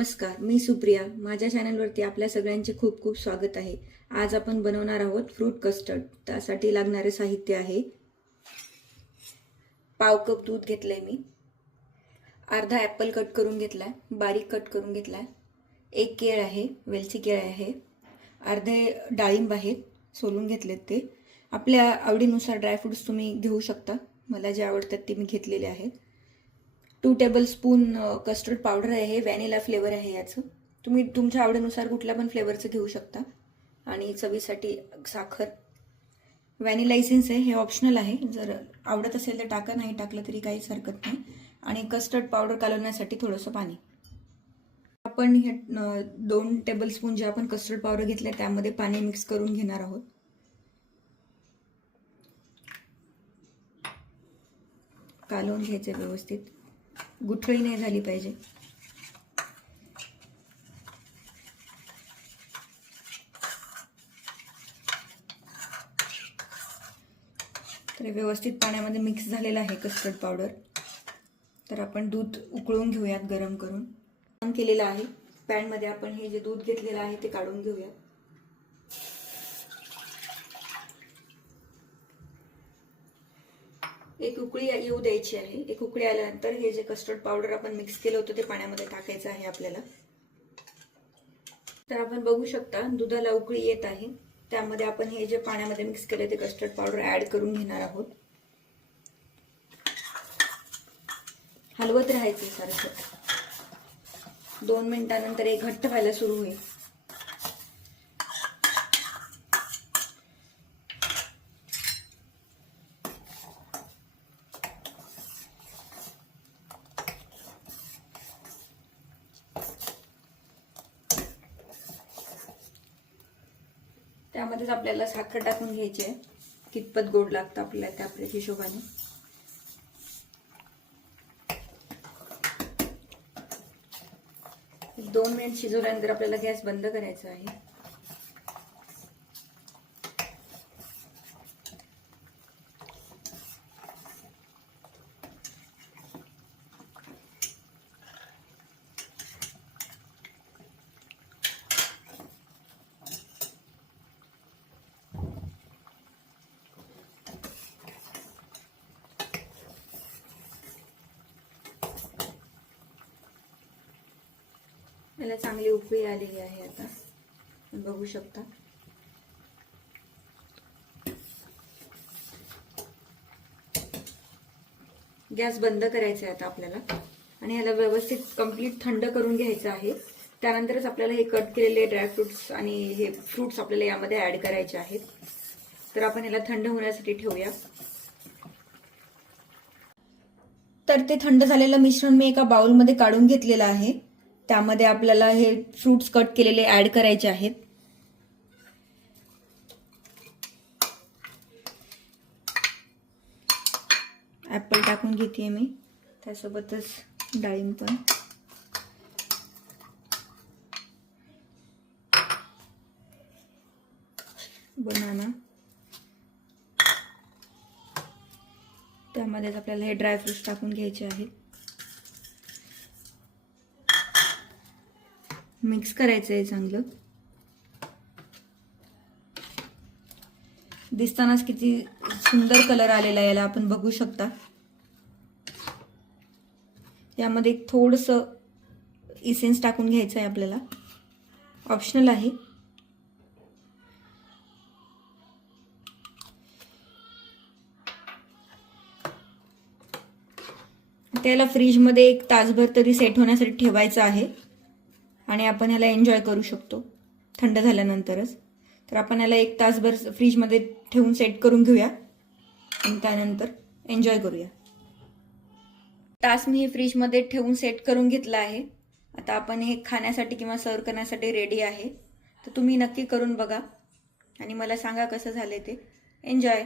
नमस्कार मी सुप्रिया. माझ्या चॅनलवरती आपल्या सगळ्यांचे खूप खूप स्वागत आहे. आज आपण बनवणार आहोत फ्रूट कस्टर्ड. त्यासाठी लागणारे साहित्य आहे. पाव कप दूध घेतलं आहे मी. अर्धा ॲपल कट करून घेतलाय. बारीक कट करून घेतलाय. एक केळ आहे वेलची केळ आहे. अर्धे डाळिंब आहेत सोलून घेतलेत ते. आपल्या आवडीनुसार ड्रायफ्रूट्स तुम्ही घेऊ शकता. मला जे आवडतात ते मी घेतलेले आहेत. Two tablespoon custard powder आहे व्हॅनिला फ्लेवर आहे याचं. तुम्ही तुमच्या आवडीनुसार कुठल्या पण फ्लेवरचं घेऊ शकता. आणि चवीसाठी साखर. व्हॅनिला इसेन्स आहे हे ऑप्शनल आहे. जर आवडत असेल तर टाका नाही टाकलं तरी काहीच हरकत नाही. आणि कस्टर्ड पावडर कालवण्यासाठी थोडंसं पाणी. आपण हे दोन टेबलस्पून जे आपण कस्टर्ड पावडर घेतले त्यामध्ये पाणी मिक्स करून घेणार आहोत. कालवून घ्यायचे व्यवस्थित. गुठळी नाही झाली पाहिजे. तर व्यवस्थित पाण्यामध्ये मिक्स झालेलं आहे कस्टर्ड पावडर तर आपण दूध उकळून घेऊयात गरम करून. ऑन केलेलं आहे. पॅनमध्ये आपण हे जे दूध घेतलेलं आहे ते काढून घेऊयात. एक उकळी येऊ द्यायची आहे. एक उकळी आल्यानंतर हे जे कस्टर्ड पावडर आपण मिक्स केलं होतं ते पाण्यामध्ये टाकायचं आहे आपल्याला. तर आपण बघू शकता दुधाला उकळी येत आहे. त्यामध्ये आपण हे जे पाण्यामध्ये मिक्स केले ते कस्टर्ड पावडर ऍड करून घेणार आहोत. हलवत राहायचं सारखं. दोन मिनिटानंतर एक घट्ट व्हायला सुरू होईल. त्यामध्येच आपल्याला साखर टाकून घ्यायची आहे. कितपत गोड लागतं आपल्याला त्या आपल्या हिशोबाने. दोन मिनिट शिजवल्यानंतर आपल्याला गॅस बंद करायचा आहे. याला चांगली उकळी आलेली आहे आता. बघू शकता. गॅस बंद करायचा आहे आता आपल्याला. आणि ह्याला व्यवस्थित कंप्लीट थंड करून घ्यायचं आहे. त्यानंतरच आपल्याला हे कट केलेले ड्रायफ्रुट्स आणि हे फ्रुट्स आपल्याला यामध्ये ॲड करायचे आहेत. तर आपण याला थंड होण्यासाठी ठेवूया. तर ते थंड झालेलं मिश्रण मी एका बाउलमध्ये काढून घेतलेलं आहे. त्यामध्ये आपल्याला हे फ्रूट्स कट केलेले ॲड करायचे आहेत. ॲपल टाकून घेते मी. त्यासोबतच डाळिंब पण. बनाना त्यामध्येच आपल्याला हे ड्रायफ्रूट्स टाकून घ्यायचे आहेत. मिक्स करायचं आहे चांगलं. दिसतानाच किती सुंदर कलर आलेला आहे याला आपण बघू शकता. यामध्ये एक थोडंसं इसेन्स टाकून घ्यायचं आहे आपल्याला. ऑप्शनल आहे. त्याला फ्रीजमध्ये एक तासभर तरी सेट होण्यासाठी ठेवायचं आहे. आणि आपण ह्याला एन्जॉय करू शकतो. थंड झाल्यानंतरच. तर आपण याला एक तासभर फ्रीजमध्ये ठेवून सेट करून घेऊया. आणि त्यानंतर एन्जॉय करूया. तास मी हे फ्रीजमध्ये ठेवून सेट करून घेतलं आहे. आता आपण हे खाण्यासाठी किंवा सर्व करण्यासाठी रेडी आहे. तर तुम्ही नक्की करून बघा. आणि मला सांगा कसं झालं ते. एन्जॉय